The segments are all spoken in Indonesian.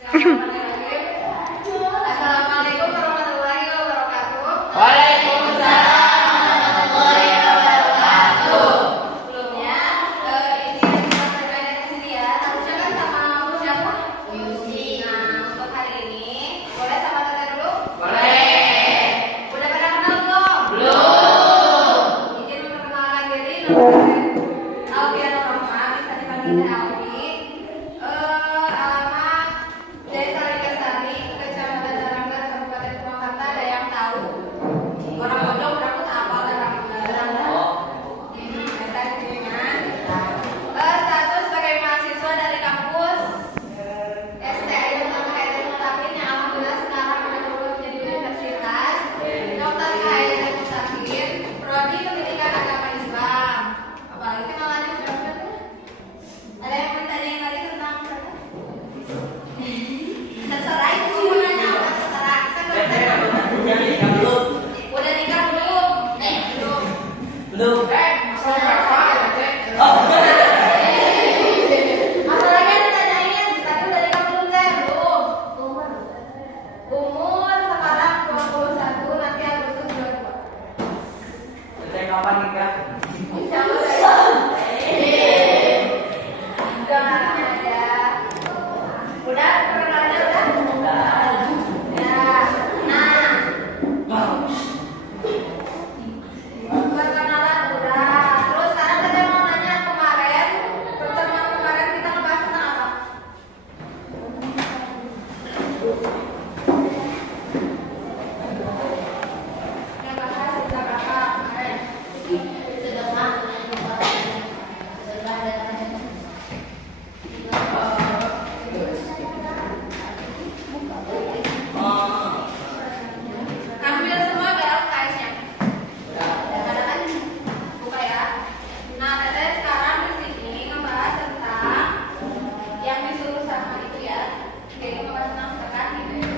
Assalamualaikum warahmatullahi wabarakatuh. Waalaikumsalam warahmatullahi wabarakatuh. Sebelumnya, ini kita berbeda di sini ya. Harusnya kan sama Bu siapa? Yusi. Nah, untuk hari ini, boleh sama Teteh dulu? Boleh. Udah pada kenal belum? Belum. Izin memperkenalkan diri. Nama saya Alfian Rahma, bisa dipanggil Teh Alfi. Alamat Desa Rikasari, Kecamatan Darangga, Kabupaten Purwakarta. Ada yang tahu? Orang bodoh berapa apa Darangga? Status sebagai mahasiswa dari kampus STI Utama Khairul Muttaqin yang alhamdulillah sekarang sudah berubah menjadi universitas. Dr. Khairul Muttaqin, prodi Pendidikan Agama Islam. Apalagi kenalannya sudah benar. Ada yang mau ditanyain lagi tentang mereka? Terserah itu mau nanya apa terserah. Kita nggak bisa. Udah nikah belum? Belum. Belum. Masalahnya ditanyain, tadi udah nikah belum Teh? Belum. Umur sekarang 21, nanti Agustus 22. Teteh kapan nikah? Insya Allah ya. Udah ngarangnya aja. Udah perkenalannya udah? Ya. Nah, perkenalan udah. Terus sekarang Teteh mau nanya kemarin pertemuan kemarin kita ngebahas tentang apa? Ngebahas tentang apa kemarin? Ambil semua ke LKS-nya. Ada kan? Buka ya. Nah, Teteh sekarang di sini ngebahas tentang yang disuruh sama itu ya. Jadi ngebahas tentang zakat gitu ya.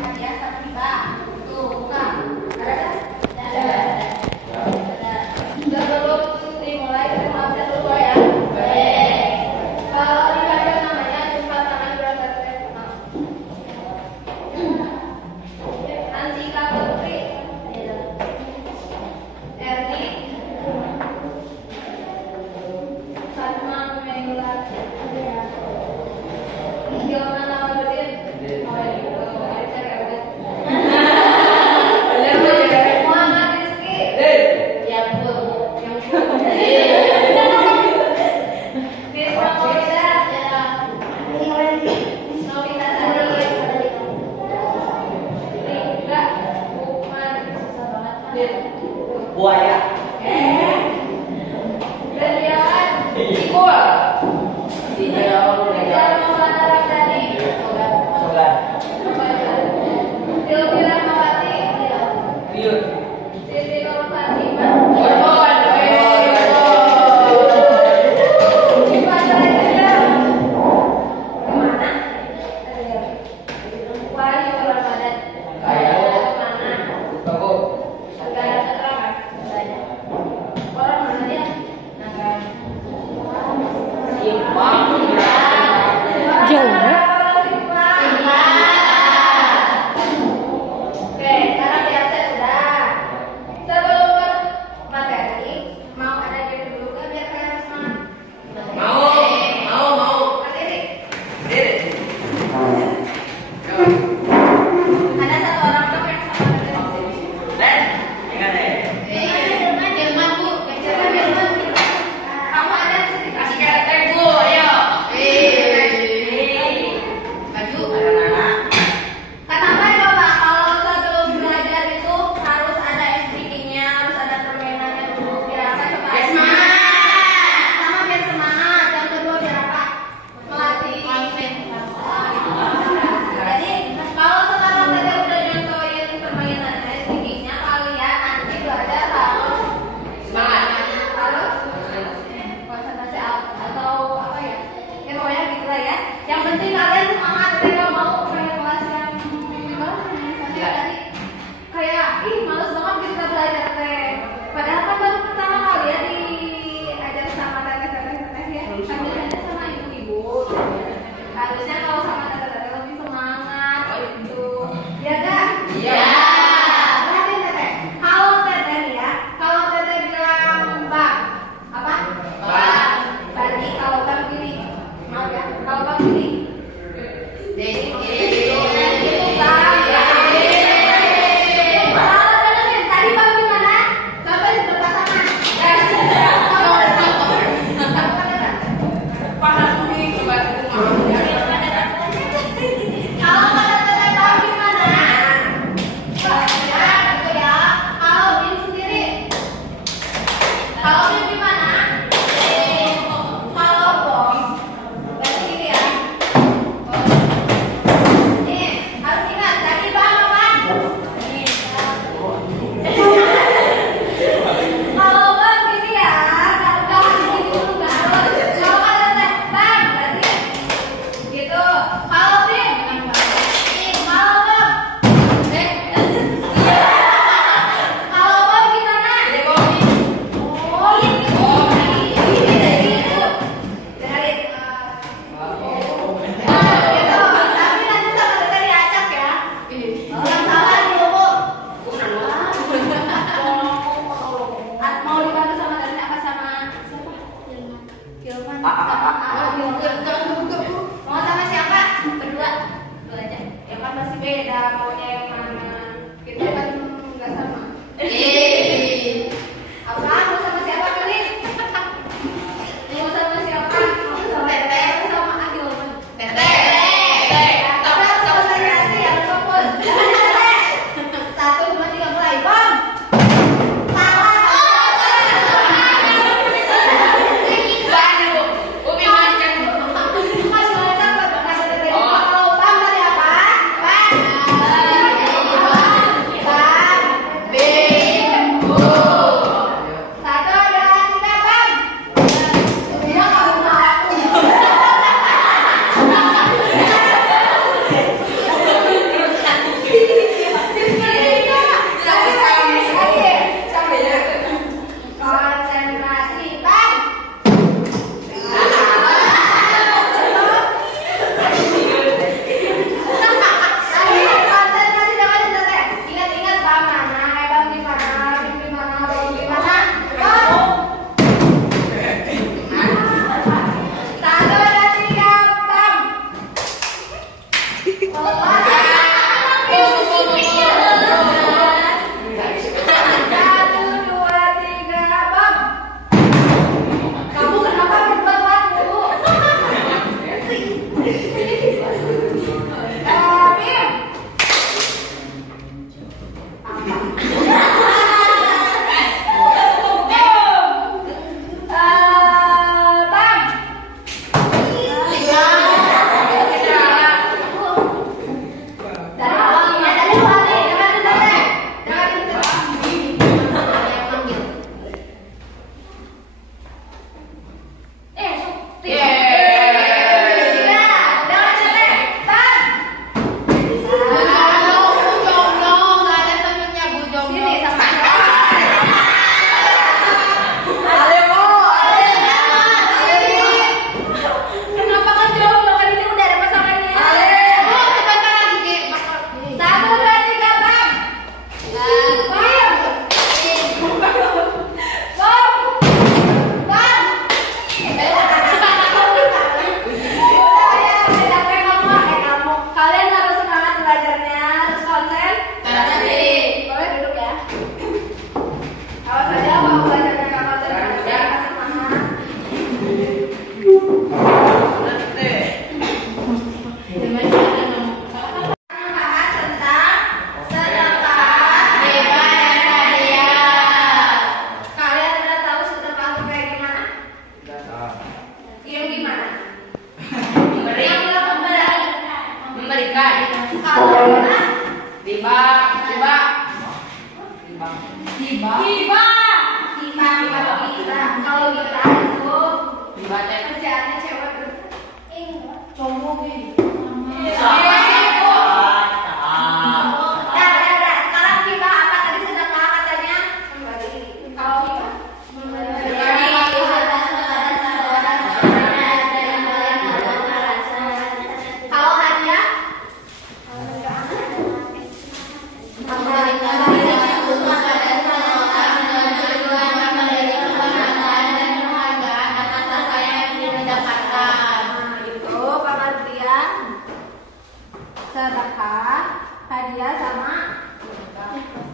sedekah, hadiah sama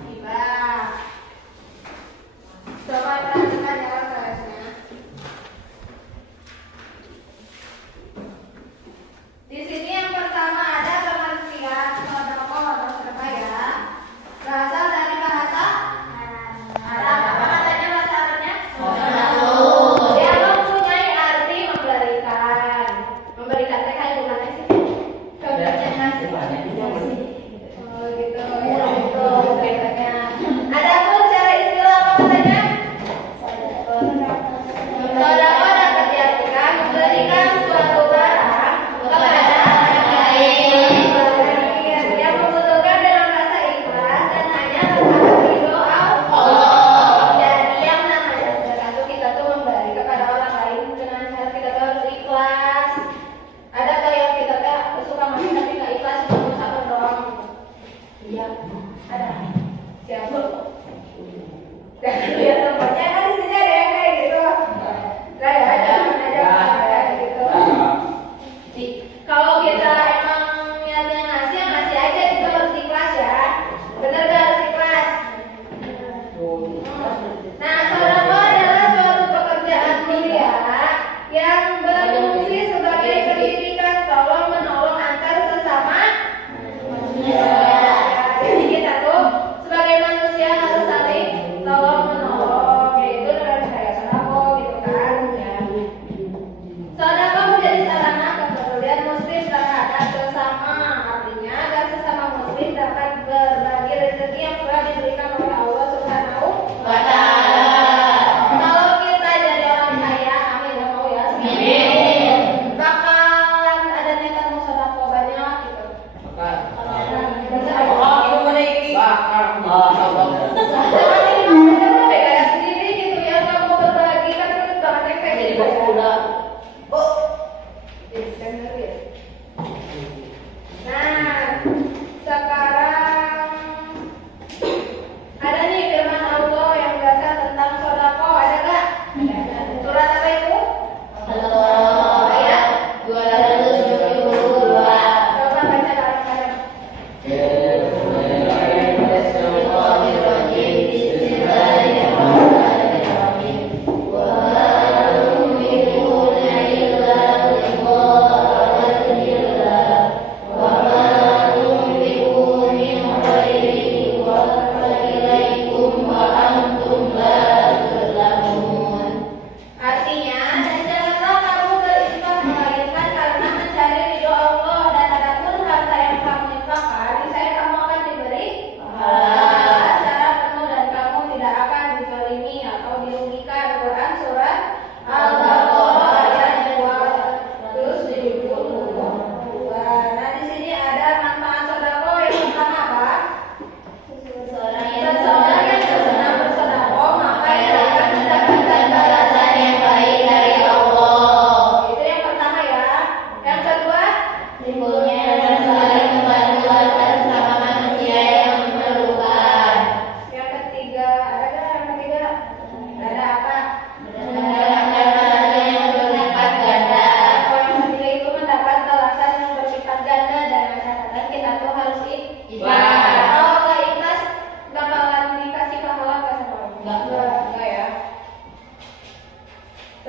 hibah. Coba perhatikan ya kelasnya. Di sini yang pertama ada pengertian sedekah atau sedekah ya. Berasal dari bahasa Arab. Apa katanya bahasa Arabnya? Dia mempunyai arti memberikan. Memberikan teh kayak gimana sih? Contohnya ngasih. Oh gitu. Ya, gitu katanya. Adapun cara istilah apa katanya? Sedekah dapat diartikan memberikan suatu barang kepada orang lain yang membutuhkan dengan rasa ikhlas dan hanya berharap ridho Allah. Jadi yang namanya sedekah itu kita tuh memberi kepada orang lain dengan cara kita tuh harus ikhlas. Ada tuh yang kita tuh suka masuk tapi nggak ikhlas cuma sabar doang. Iya, ada. Siapa? Jangan lihat tempatnya kan di sini ada yang kayak gitu. Kayak ada gitu. Kalau kita emang niatnya ngasih, ngasih aja, kita harus ikhlas ya. Bener gak harus ikhlas? Nah, sedekah adalah suatu pekerjaan mulia yang berfungsi sebagai pendidikan tolong menolong antar sesama manusia. Jadi kita tuh sebagai manusia harus saling tolong menolong. Itu dengan kayak sedekah gitu kan ya. Sedekah menjadi sarana kepedulian muslim terhadap sesama. Artinya agar sesama muslim dapat berbagi rezeki yang telah diberikan oleh Allah Subhanahu wa Ta'ala. Kalau kita jadi orang kaya, amin ya mau ya. Amin. Bakalan ada niatan mau sedekah banyak gitu. Sendiri gitu ya, nggak mau berbagi kan itu banget kayak jadi banyak. Nah, sekarang ada nih firman Allah yang berasal tentang sedekah, ada nggak? Surat apa itu? Ayat 272. Coba baca bareng-bareng. Artinya, dan janganlah kamu berinfak melainkan karena mencari ridho Allah, dan adapun harta yang kamu infakkan, niscaya kamu akan diberi pahala secara penuh dan kamu tidak akan dizalimi atau dirugikan. Quran surat Al-Baqarah ayat 272. Nah, di sini ada manfaat sedekah yang pertama apa? Seseorang yang bersenang bersedekah maka ia akan mendapatkan balasan yang baik dari Allah. Itu yang pertama ya. Yang kedua, timbulnya saling membantu antar sesama manusia yang memerlukan. Yang ketiga, ada nggak yang ketiga? Ada apa? Mendapatkan balasan yang berlipat ganda. Kalau yang ketiga itu mendapat balasan yang berlipat ganda, dan catatan kita tuh harus ikhlas. Kalau nggak ikhlas, bakalan dikasih pahala nggak sama orang? Enggak ya.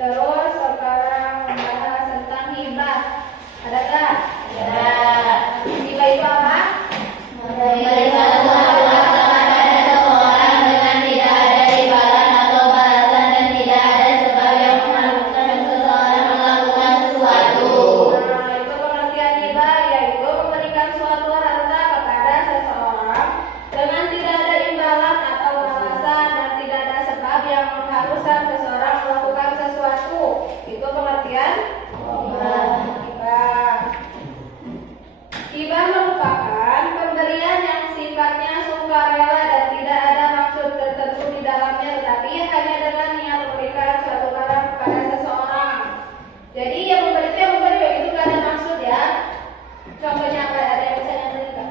Terus sekarang membahas tentang hibah. Ada nggak? Ada. Hibah itu apa? Memberi satu hal kepada seseorang dengan tidak ada imbalan atau balasan dan tidak ada sebab yang mengharuskan seseorang melakukan sesuatu. Nah, itu pengertian hibah, yaitu memberikan suatu harta kepada seseorang dengan tidak ada imbalan atau balasan dan tidak ada sebab yang mengharuskan seseorang melakukan sesuatu. Itu pengertian hibah. Hibah merupakan pemberian yang sifatnya sukarela dan tidak ada maksud tertentu di dalamnya, tetapi hanya dengan niat memberikan suatu barang kepada seseorang. Jadi yang memberi itu yang memberi, begitu gak ada maksud ya. Contohnya apa? Ada yang bisa nyatakan nggak?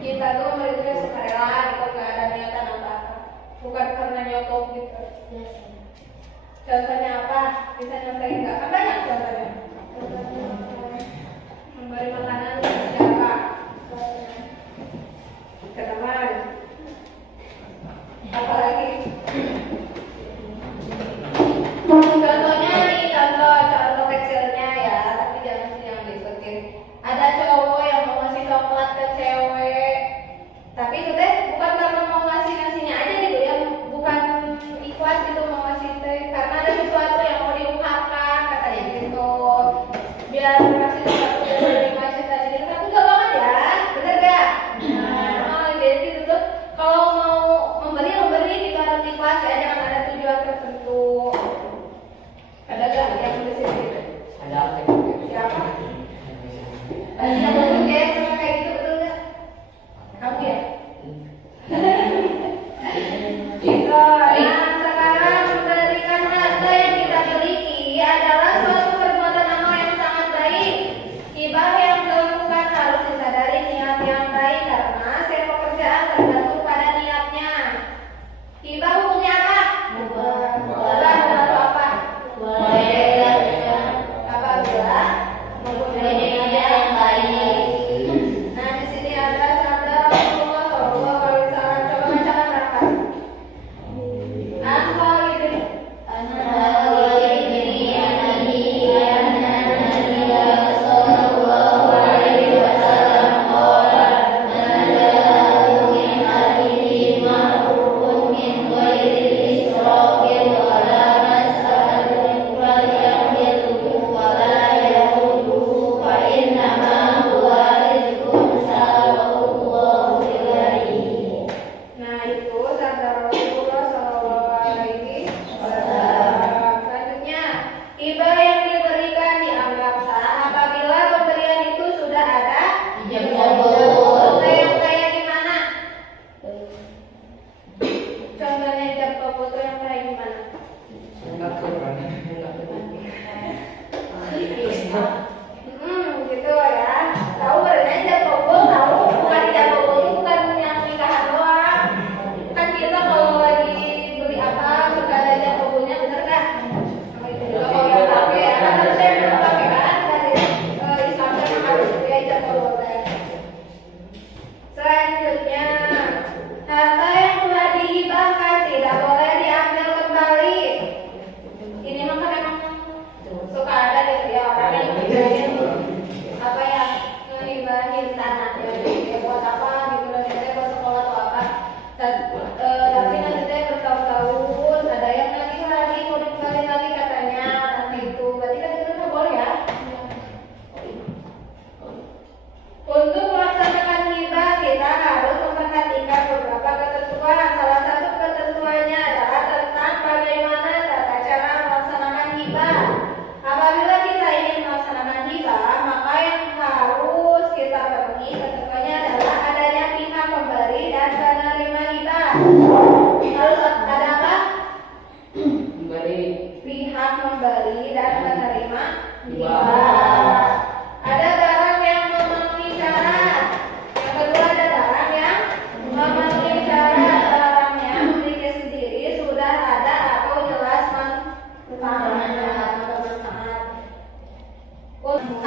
Kita tuh memberi itu sukarela gitu, gak ada niatan apa-apa, bukan karena nyotok gitu. Contohnya apa? Bisa nyontohin nggak? Kan banyak contohnya. ke cewek. Tapi itu teh bukan karena mau ngasihnya aja gitu ya, bukan ikhlas gitu mau ngasih teh, karena ada sesuatu yang mau diungkapkan katanya gitu. Biar ngasih sesuatu dari ngasih tadi gitu kan enggak banget ya, bener gak? Oh, jadi itu tuh kalau mau memberi kita harus ikhlas ya, jangan ada tujuan tertentu. Ada gak yang di sini? Ada apa? Siapa? Ada betul ya, sama kayak gitu betul gak? Kamu ya? Gitu. Nah, sekarang memberikan harta yang kita miliki adalah suatu perbuatan amal yang sangat baik. Hibah yang dilakukan harus disadari niat yang baik karena setiap pekerjaan tergantung pada niatnya. Hibah hukumnya apa? Boleh atau apa? Apabila mempunyai niat yang baik. Nah, di sini ada sabda Rasulullah Shallallahu Alaihi Wasallam. Coba bacakan berapa? Nah, itu sabda Rasulullah Shallallahu Alaihi Wasallam. Selanjutnya, hibah yang diberikan dianggap sah apabila pemberian itu sudah ada yang kayak gimana? Contohnya ijab kabul tuh yang kayak gimana? Gitu ya. Tahu benernya ijab kabul, tahu bukan ijab kabul itu bukan yang nikahan doang. Kan kita kalau lagi beli apa suka ada ijab kabulnya, bener gak? Itu juga kalau yang pakai ya, kan harusnya memang pakai kan dari Islam memang harus punya ijab kabul. Selanjutnya, harta yang telah dihibahkan tidak boleh diambil kembali. Ini mah kan emang suka ada gitu ya orang yang ngehibahin apa ya, ngehibahin tanahnya ya buat apa gitu, nanti teh buat sekolah atau apa. Tapi nanti teh bertahun-tahun ada yang lagi mau dikembali lagi katanya nanti itu, berarti kan itu nggak boleh ya. Untuk melaksanakan hibah kita harus memperhatikan beberapa ketentuan. Salah satu ketentuannya adalah tentang bagaimana tata cara melaksanakan hibah. Apabila kita ingin melaksanakan hibah, maka yang harus kita penuhi ketentuannya adalah adanya pihak pemberi dan penerima hibah. Harus ada apa? Pihak memberi dan penerima hibah. Ada barang yang memenuhi syarat. Yang kedua ada barang yang memenuhi syarat. Barangnya memiliki sendiri sudah ada atau jelas manfaat.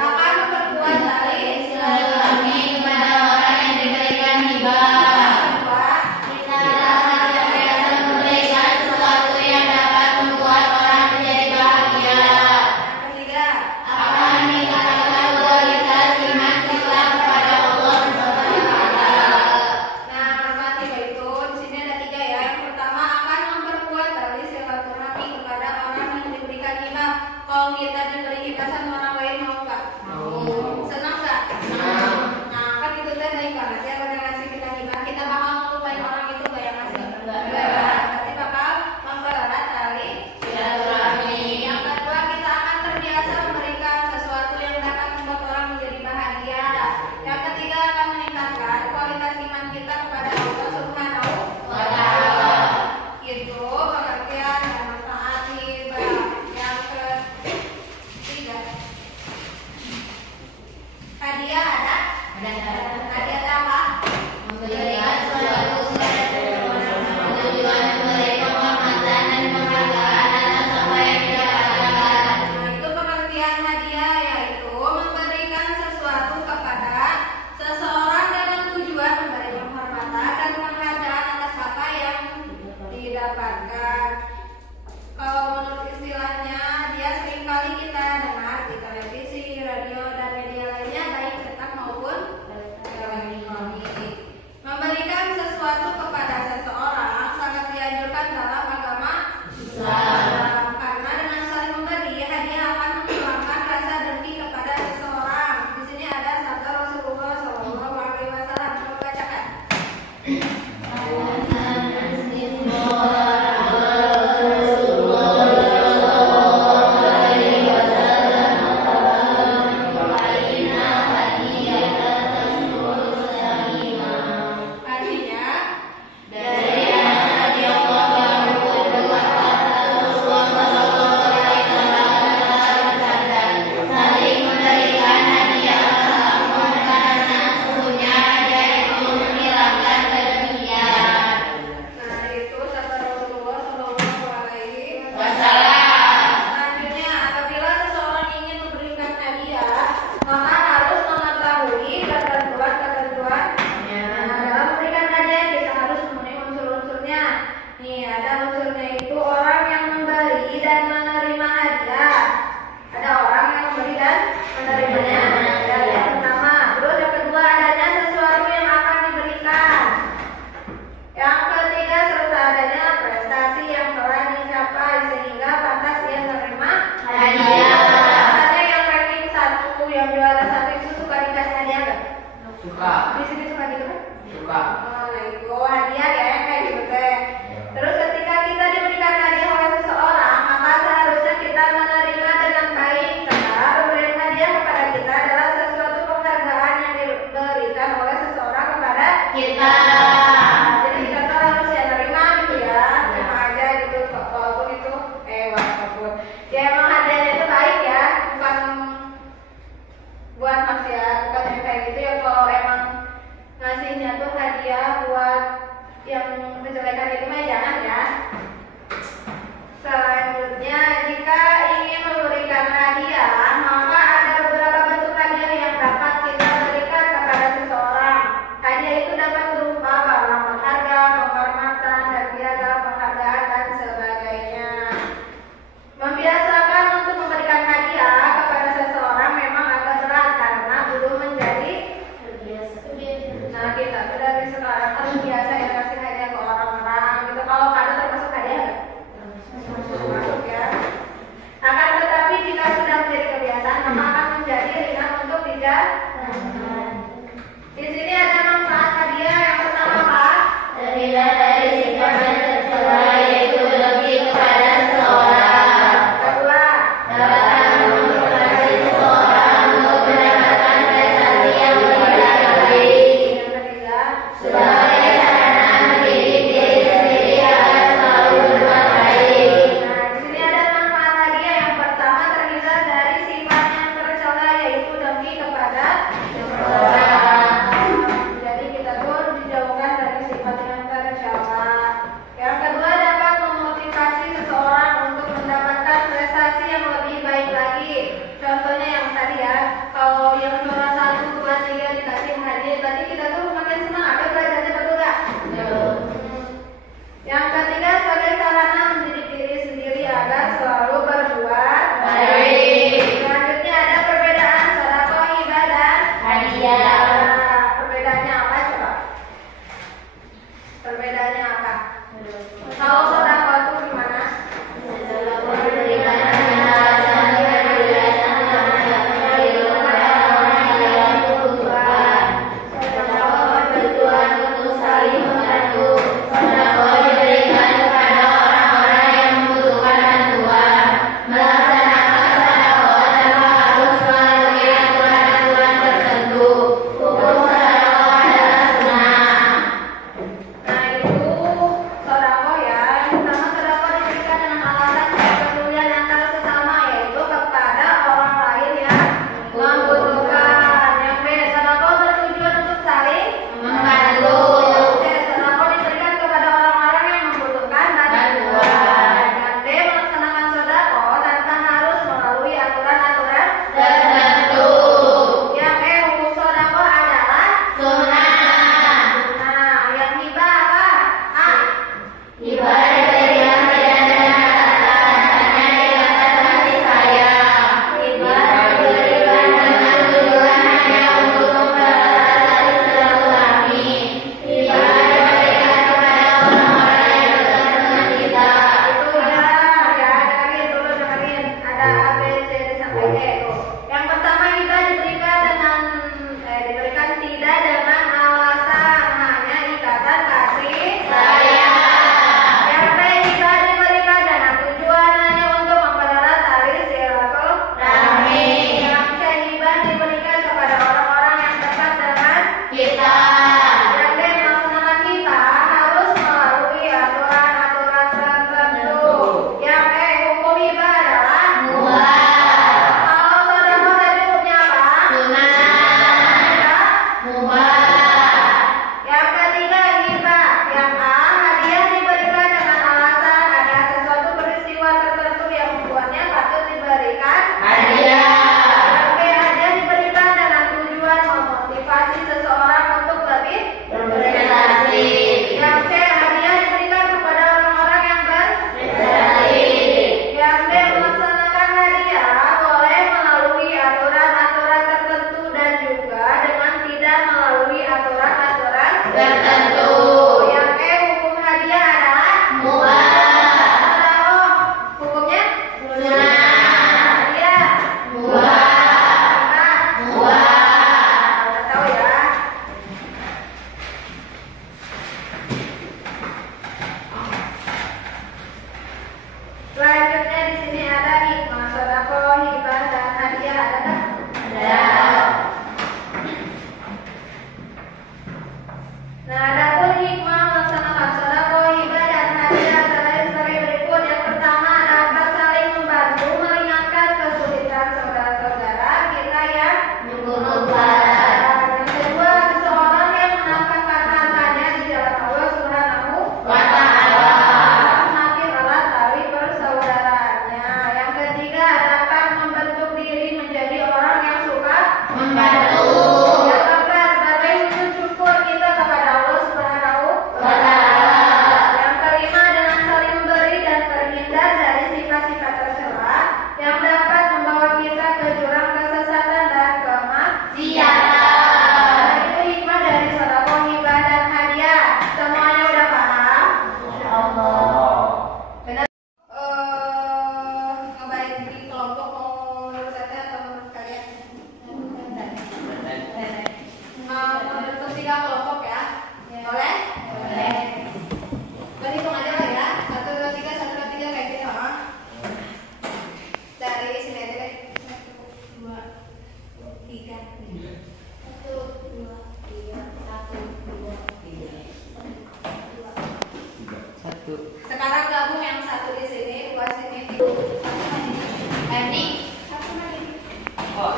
Akan memperkuat tali silaturahmi kepada orang yang diberikan hibah. Kita biasa memberikan sesuatu yang dapat membuat orang menjadi bahagia. Yang ketiga, akan meningkatkan kualitas iman kita kepada Allah Subhanahu wa Ta'ala. Nah, manfaat hibah itu di sini ada 3 ya. Yang pertama akan memperkuat tali silaturahmi kepada orang yang diberikan hibah. Kalau kita diberi hibah sama orang lain mau nggak? Mau. Senang nggak? Senang. Nah, kan itu teh baik banget ya, kalau yang ngasih kita hibah, kita bakal ngelupain orang itu nggak yang ngasih? Enggak. Tapi bakal mempererat tali silaturahmi. Yang kedua, kita akan terbiasa memberikan sesuatu yang dapat membuat orang menjadi bahagia. Yang ketiga, akan meningkatkan kualitas iman kita kepada Allah Subhanahu wa Ta'ala. Itu pengertian dan manfaat hibah. Yang ketiga, hadiah ada? Hadiah apa? Memberikan suatu tujuan memberi penghormatan dan penghargaan atas apa yang didapatkan. Nah, itu pengertian hadiah, yaitu memberikan sesuatu kepada seseorang dengan tujuan memberi penghormatan dan penghargaan atas apa yang didapatkan. Kalau menurut istilahnya, dia seringkali kita dengar di televisi, radio, dan media lainnya, baik cetak maupun Suka. Di sini suka gitu kan? Suka. Oh, nah itu hadiah ya kayak gitu teh. Terus ketika kita diberikan hadiah oleh seseorang, maka seharusnya kita menerima dengan baik karena pemberian hadiah kepada kita adalah sesuatu penghargaan yang diberikan oleh seseorang kepada Kita. Jadi kita tuh harus ya terima gitu ya, terima aja gitu walaupun itu walaupun ya emang hadiahnya itu baik ya, bukan buat maksiat, bukan yang kayak gitu ya. Kalau emang ngasihnya tuh hadiah buat yang menjelekan itu mah jangan ya. Selanjutnya, jika ingin memberikan hadiah, maka ada beberapa bentuk hadiah yang dapat kita berikan kepada seseorang. Hadiah itu dapat berupa barang berharga, penghormatan, dan piagam penghargaan dan sebagainya. Membiasakan untuk memberikan hadiah kepada seseorang memang agak berat karena belum menjadi Terbiasa. Nah kita tuh dari sekarang harus biasa ya kasih hadiah ke orang-orang gitu. Kalau kado termasuk hadiah nggak? Termasuk ya. Akan tetapi jika sudah menjadi kebiasaan maka akan menjadi ringan untuk dijalankan. Di sini ada manfaat hadiah yang pertama apa? Terlihat dari sifat yang tercela yaitu lebih kepada seseorang. Kedua, Dapat memotivasi seseorang untuk mendapatkan prestasi yang lebih baik. yang ketiga, Sebagai sarana mendidik diri sendiri agar selalu berbuat baik. Nah, di sini ada manfaat hadiah yang pertama terhindar dari sifat yang tercela yaitu demi kepada seseorang. 3 kelompok ya. Boleh? Boleh. Berhitung aja lah ya. 1, 2, 3, 1, 2, 3 kayak gitu. Dari sini aja deh. 1, 2, 3. 1, 2, 3. 1, 2, 3. 1. Sekarang gabung yang satu di sini, dua sini. Ini. Oh,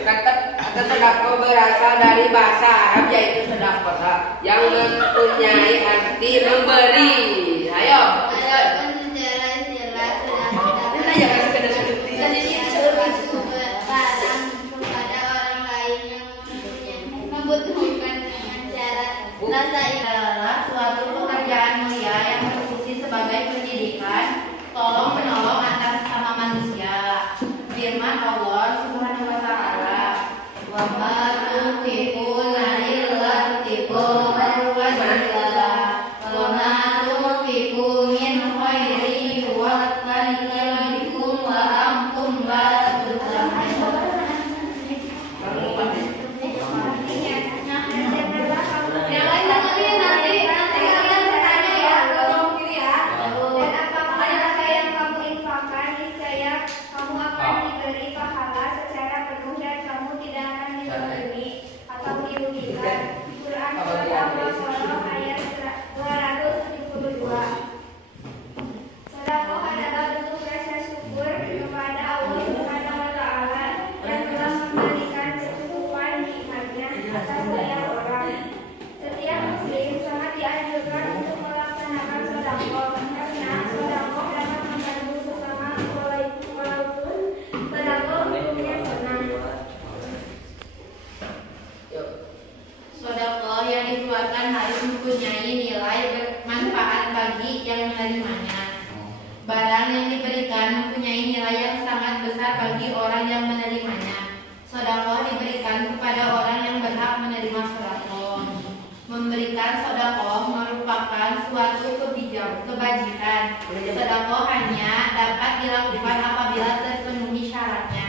Kata sedekah berasal dari bahasa Arab yaitu sedekah yang mempunyai arti memberi. Ayo. Rasa ini adalah suatu pekerjaan mulia yang berfungsi sebagai pendidikan, tolong menolong antar sesama manusia. Firman Allah Subhanahu wa taala, "Wa ma tunfiquna illa ibtigha'a wajhillah, wa ma tunfiqu min khairin yuwaffikum wa antum la tuzlamun." Yang lain nanti kalian bertanya ya, tolong pilih ya. Dan apakah harta yang kamu infakkan, niscaya kamu akan diberi pahala secara penuh dan kamu tidak akan dizalimi atau dirugikan. Quran surat Al-Baqarah ayat 272. Sedekah adalah bentuk rasa syukur kepada Allah Subhanahu wa taala yang telah memberikan kecukupan nikmatnya atas setiap orang. Setiap muslim sangat dianjurkan untuk melaksanakan sedekah karena sedekah dapat membantu sesama walaupun sedekah hukumnya senang. Sedekah yang dikeluarkan harus mempunyai nilai bermanfaat bagi yang menerimanya. Barang yang diberikan mempunyai nilai yang sangat besar bagi orang yang menerimanya. Sedekah diberikan kepada orang yang berhak menerima sedekah. Memberikan sedekah merupakan suatu kebajikan. Sedekah hanya dapat dilakukan apabila terpenuhi syaratnya.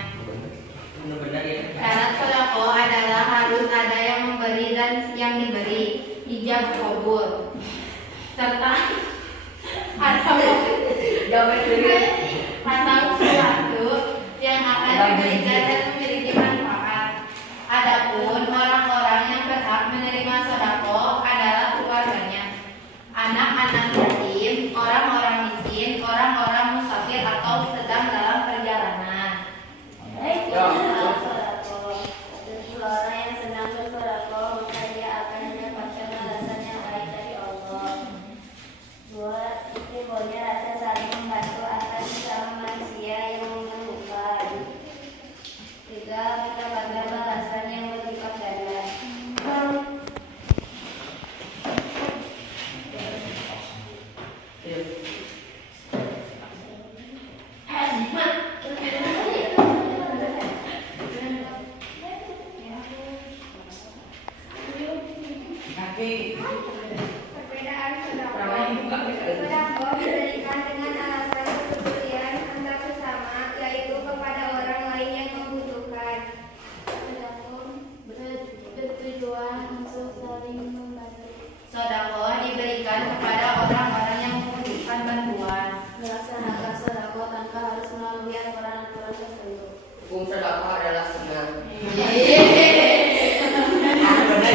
Hukum sedekah adalah sunnah. Benar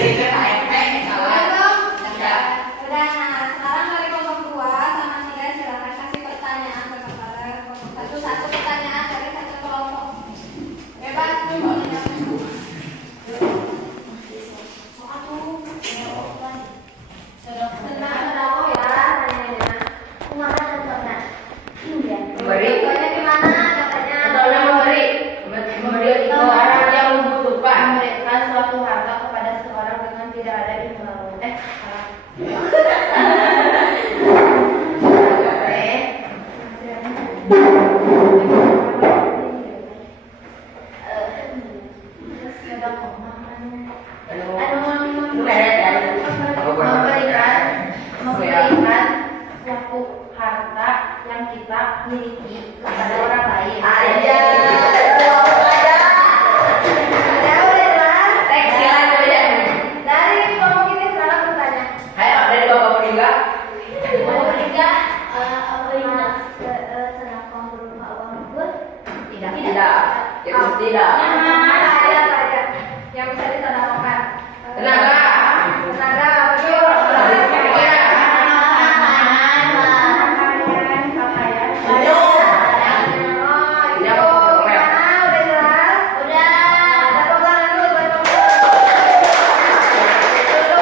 itu AFP salah. Udah, nah sekarang dari kelompok 2 sama 3 silakan kasih pertanyaan ke kepada kelompok 1. Satu pertanyaan dari satu kelompok. Bebas. Senang ya tanyanya. Kemana contohnya? Memberi. Contohnya gimana? Contohnya. Contohnya memberi itu orang yang membutuhkan. Memberikan suatu harta kepada seorang dengan tidak ada imbalan. Salah. Memberikan suatu harta yang kita miliki kepada orang lain. Dari kelompok ini sekarang bertanya. Ayo dari Bapak Purga. Kelompok 3 sedekah berupa uang pun tidak. Itu tidak. Ada yang bisa disedekahkan. Tenaga.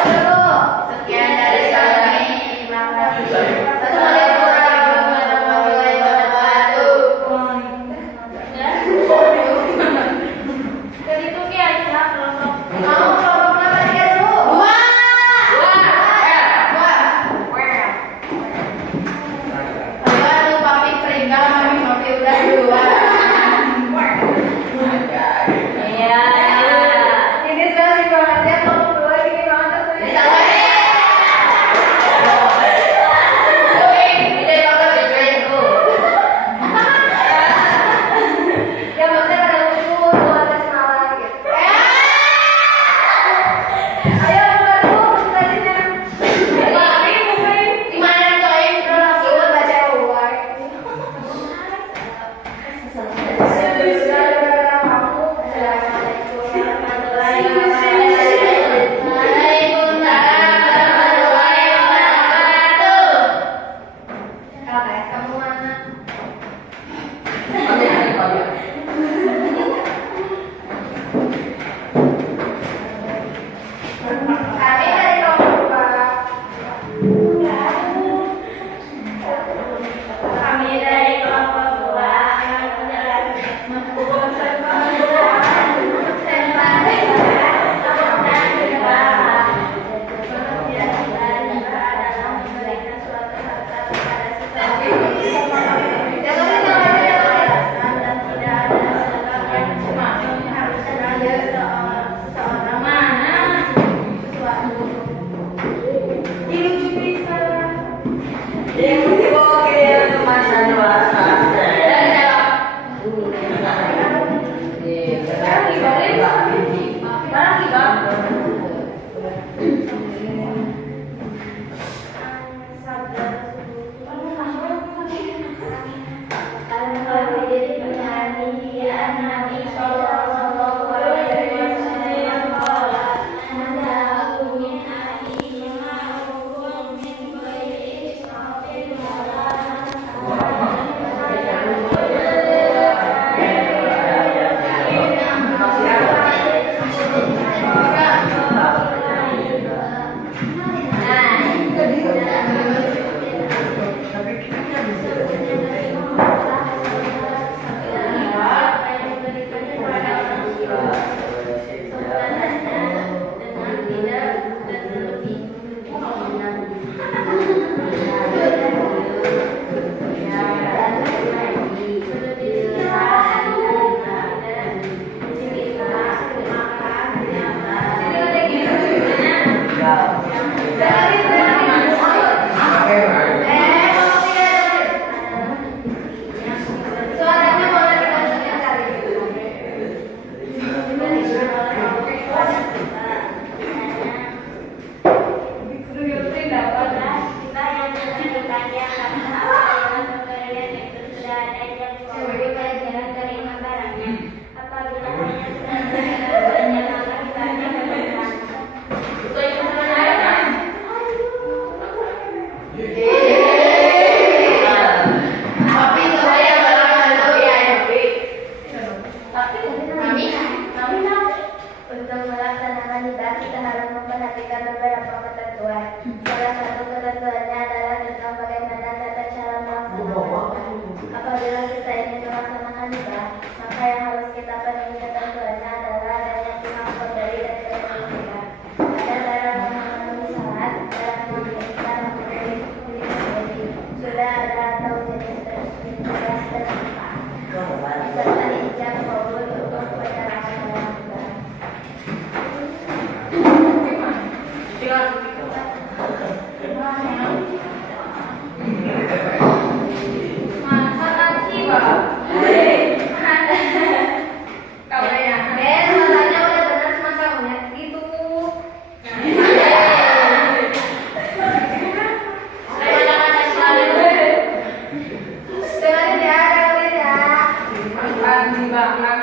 Betul. Sekian dari kami. Terima kasih. Jadi itu kira-kira kelompok. Mau kelompok berapa dia dulu? Aduh, papi peringkat, papi udah dua. Ini spesial banget ya kelompok 2 ini banget tuh. Yang penting ada lucu, tuh ada senalan gitu. Ayo baru tadinya. Di mana coy? Ikut baca luar. LKS kamu mana? Kami dari kelompok 2. Kami dari kelompok 2. memperhatikan beberapa ketentuan. Salah satu ketentuannya adalah tentang bagaimana tata cara melaksanakan. Apabila kita ingin melaksanakan hibah, maka yang harus kita penuhi ketentuannya adalah adanya pihak pemberi dan penerima. Ada barang yang memenuhi syarat, barang yang diinginkan memberi milik sendiri. Sudah ada atau jenis beras dan hibah. Serta ijab kabul untuk penyerahan barang hibah.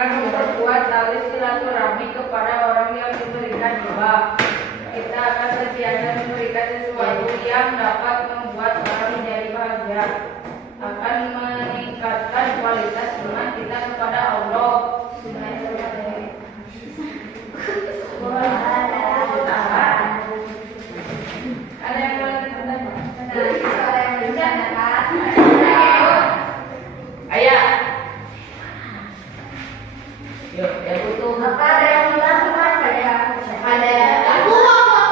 akan memperkuat tali silaturahmi kepada orang yang diberikan hibah. Kita akan sentiasa memberikan sesuatu yang dapat membuat orang menjadi bahagia, akan meningkatkan kualitas iman kita kepada Allah. Ada yang boleh bertanya? Ada yang bercanda? Ayah. Yuk, yang butuh. Apa ada yang bilang gimana saya? Ada. Aku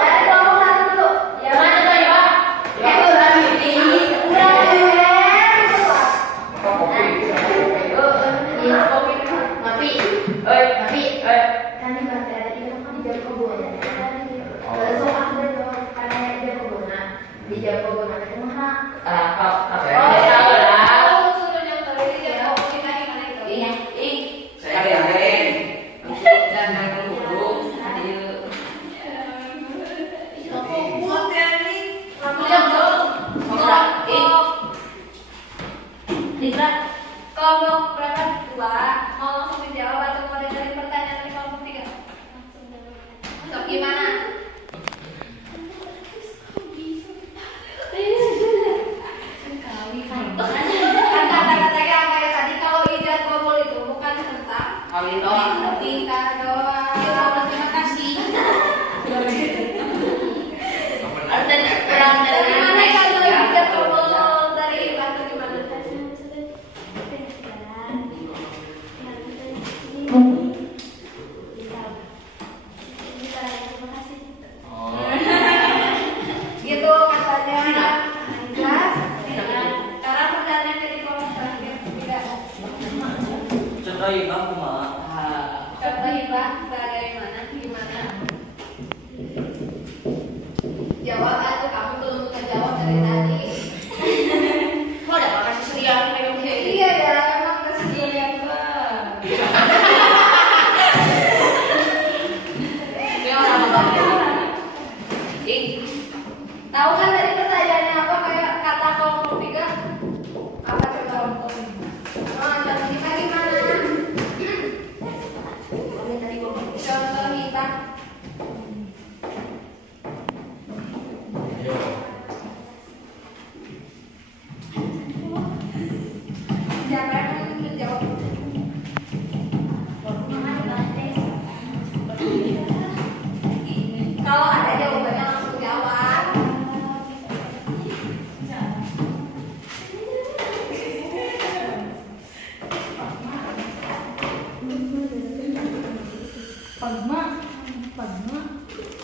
dari kelompok satu dulu. Yang mana tuh ya, Pak? Ya, udah ini. Udah Kopi. Iya, kopi. Ngopi. Ngopi. Kami masih ada di rumah di Jawa Kebun. So aku dong karena di Jawa Kebun. Di Jawa Kebun ada rumah. Saya yakin. Dan yang berhubung hadir. Kelompok berapa? 2. Mau langsung dijawab atau mau dengerin pertanyaan dari kelompok 3? Sok gimana? Kata-katanya apa ya tadi? Kalau ijab kabul itu bukan tentang Kali doang. tingkah doang. Terima kasih. Ada kurang dari Gimana kalau ijab kabul dari Batu gimana? Gitu katanya. Jelas? Sekarang pertanyaan dari kelompok terakhir. Tidak. Contoh ibang kumaha. Contoh hibah bagaimana? Gimana? Jawab atau kamu belum menjawab dari tadi? Kok ada Pak kasih serius kayak gitu? Iya ya, emang kesedihan banget. Kayak orang apa? Tahu kan tadi pertanyaannya apa? Kayak kata kelompok 3 apa coba? Contoh hibah gimana? Contoh hibah. Siapa yang mau menjawab? Kalau ada jawabannya langsung jawab.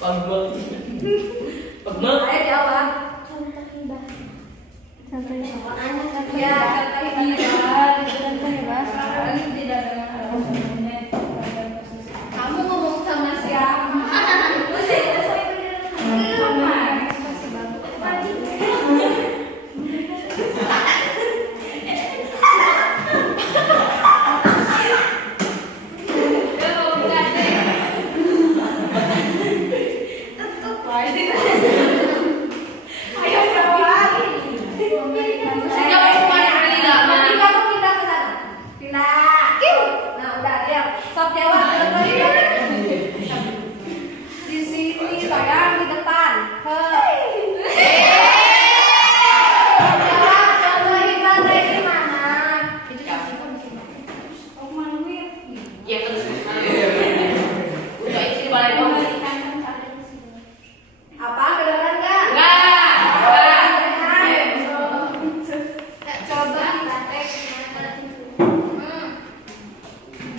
Ayo jawab. Ya, kamu ngomong sama siapa? Ayo jawab. Nanti kamu pindah ke sana. Pindah. Nah, udah dia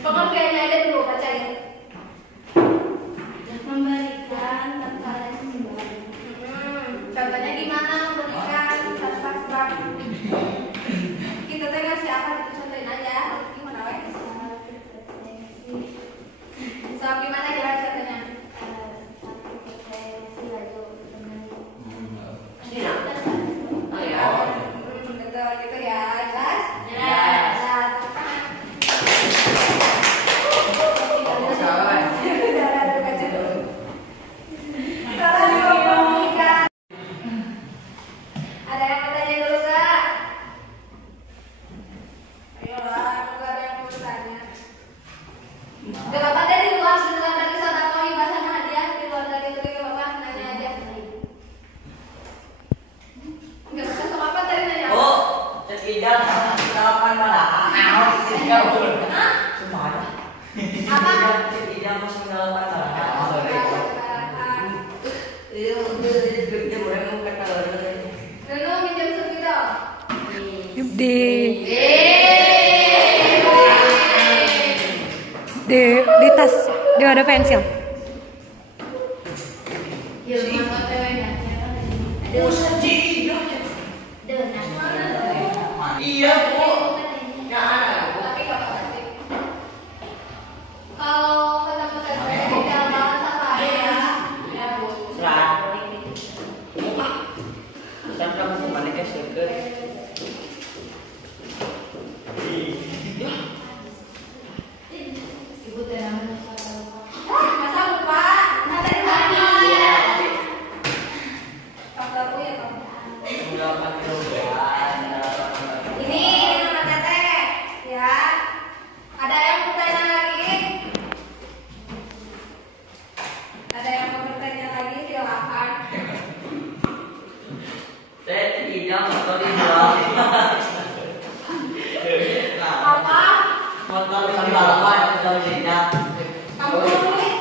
Pengertiannya ada dulu, bacain. Memberikan tanpa ada sebab. Contohnya gimana memberikan tanpa sebab? Kita teh ngasih apa gitu, contohin aja. Gimana wes? So, gimana jelas contohnya? Betul gitu ya, jelas? Jelas. Ada yang mau tanya dulu Kak? Ayolah, semoga ada yang mau bertanya. Jawaban dari luar dari Sodakoh hibah sama hadiah di luar dari itu ya Bapak, nanya aja. Enggak usah sama apa tadi nanya. Oh, tidak sarapan malah. Tidak boleh. Semua. Apa? Tidak masuk sarapan malah. Sorry. Iya, dia boleh mau kata. Dulu minjem supi dong. Di tas dia ada pensil. Ya, mangga teh ya. Oh, sedih. Iya, Bu. Ya ada, Bu. Tapi nggak pasti. Kalau ketemu saya di jalan safari ya Bu. Serat. Sampai kamu kemana ke seger? Ibu teh namanya Masa lupa? Nah dari mana? Faktor ya Tom. Ini nama teteh, ya. Ada yang mau bertanya lagi? Ada yang mau bertanya lagi? Silakan. Saya tidak motor di bawah. Apa? Motor di bawah atau tidak? Kamu dulu nih.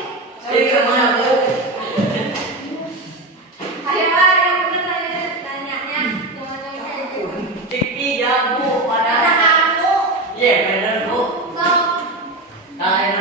Ini kemana, Bu? Ayo Pak, yang benar tanyanya. Tidak, Bu. Ada Pada kamu. iya benar, Bu. So, Kalian